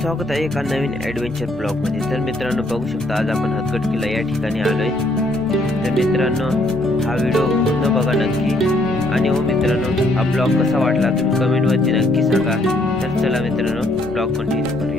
स्वागत आहे एका नवीन ॲडव्हेंचर ब्लॉगमध्ये। तर मित्रांनो बघू शकता आज आपण हदगड किल्ला या ठिकाणी आलोय। तर मित्रांनो हा व्हिडिओ पूर्ण बघा नक्की। आणि हो मित्रांनो हा ब्लॉग कसा वाटला तुम्ही कमेंटवरती नक्की सांगा। तर चला मित्रांनो ब्लॉग कंटिन्यू करूया।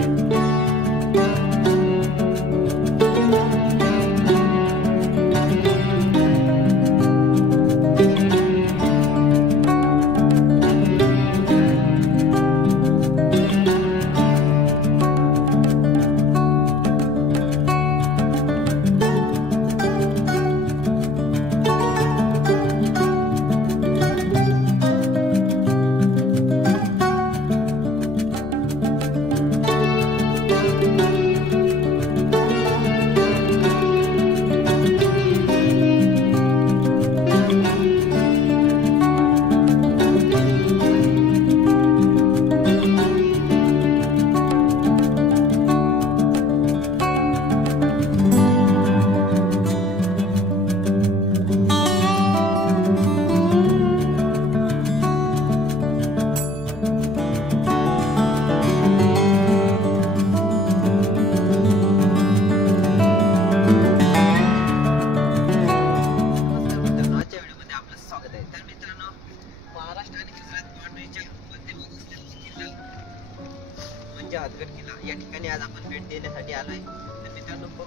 हदगड किल्ला या ठिकाणी आज आपण भेट देण्यासाठी आलोय। तर मित्रांनो हदगड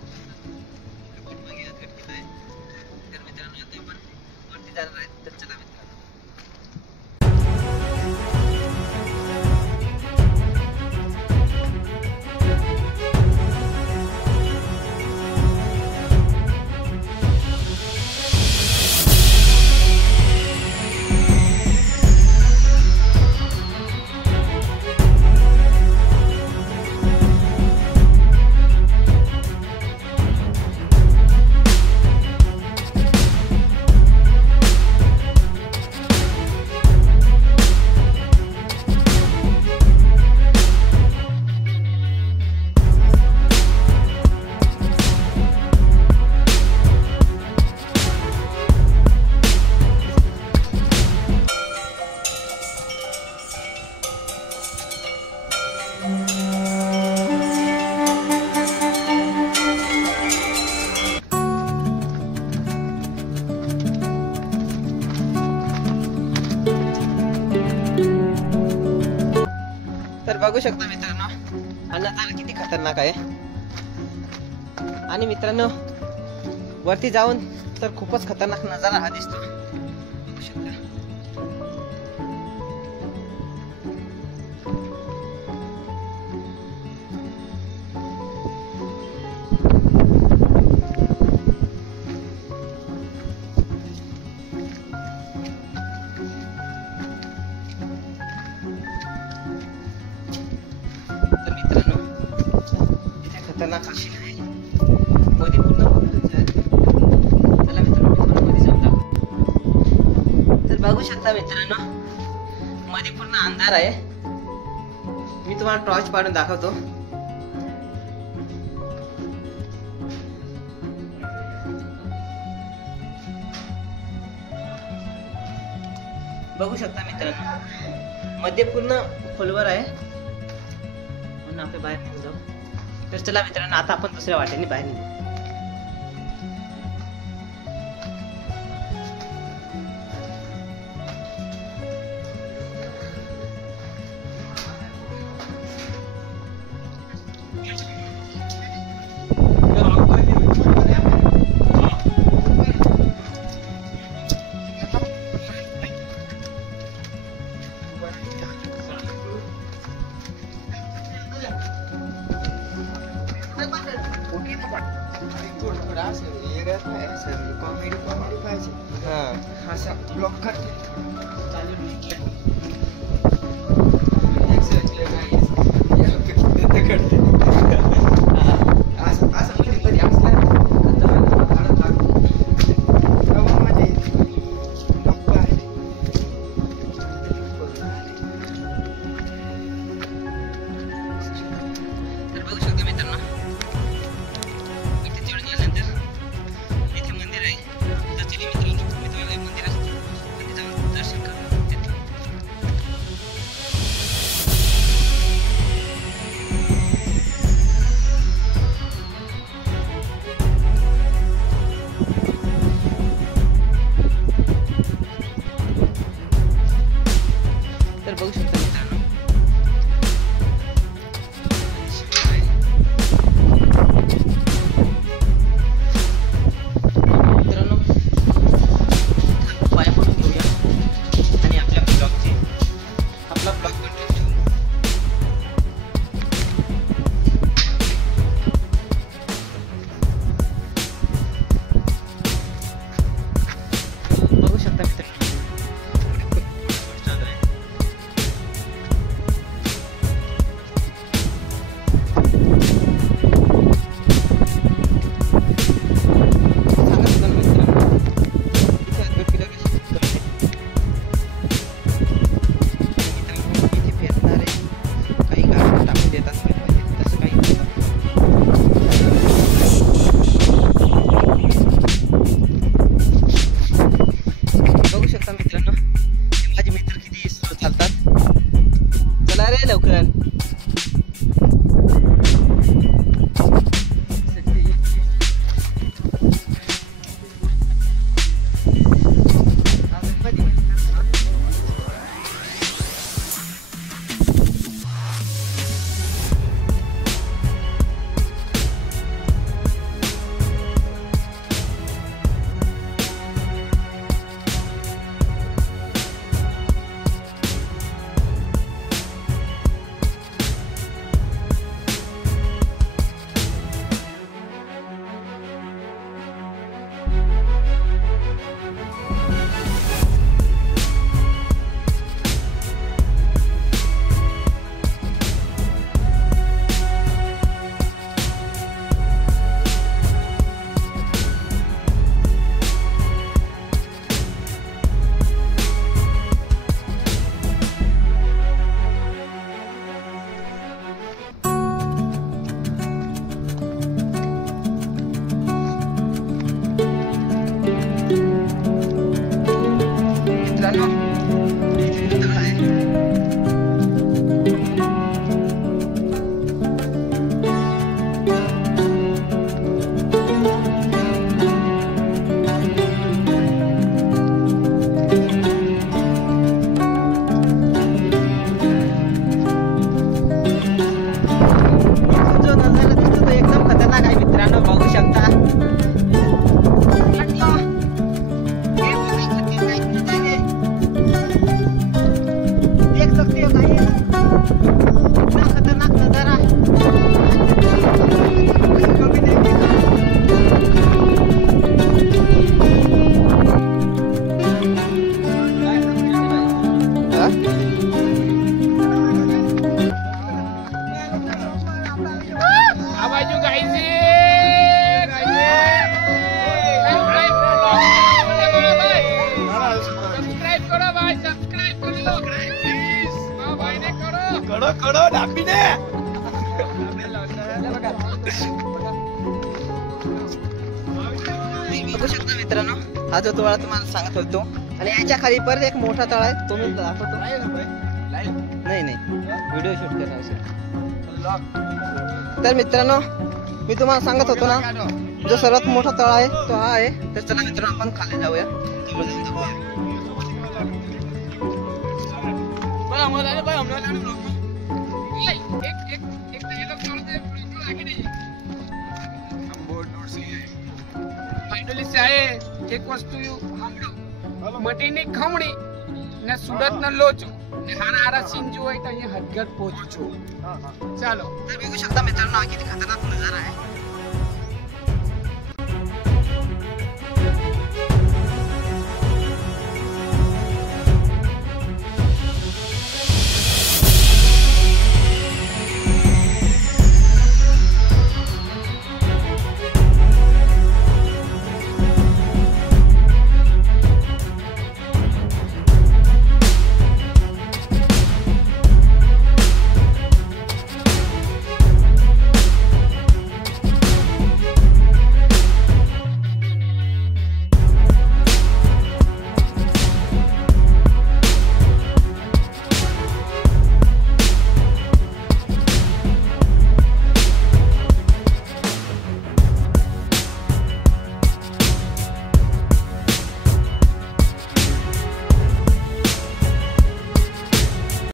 किल्ला आहे। तर मित्रांनो आता आपण वरती जाणार आहे। तर चला मित्रांनो बघू शकता मित्रांनो हा नजारा किती खतरनाक आहे। आणि मित्रांनो वरती जाऊन तर खूपच खतरनाक नजारा हा दिसतो। बघू शकता खतरनाक अशी आहे मध्ये पूर्ण बघूच आहे। चला मित्रांनो मध्ये जाऊन दाखवतो। तर बघू शकता मित्रांनो मध्ये पूर्ण अंधार आहे। मी तुम्हाला टॉर्च पाडून दाखवतो। बघू शकता मित्रांनो मध्ये पूर्ण खोलवर आहे म्हणून आपण बाहेर निघू जाऊ। तर चला मित्रांनो आता आपण दुसऱ्या वाटेने बाहेर निघू। कॉमेडी पाहिजे असा ब्लॉग करते हा जो तळा तुम्हाला सांगत होतो आणि याच्या खाली परत एक मोठा तळा आहे तो मी दाखवतो. नाही व्हिडिओ शूट करायचं. तर मित्रांनो मी तुम्हाला सांगत होतो ना जो सर्वात मोठा तळा आहे तो हा आहे. तर चला मित्रांनो आपण खाली जाऊया. એક વસ્તુ મટીની ખમણી ને સુરત નો લોચો ને હારા સિંજુ હોય તો અહીંયા હદગત પહોંચજો. ચાલો तर बघू शकता मित्रांनो हा किती खतरनाक नजारा आहे.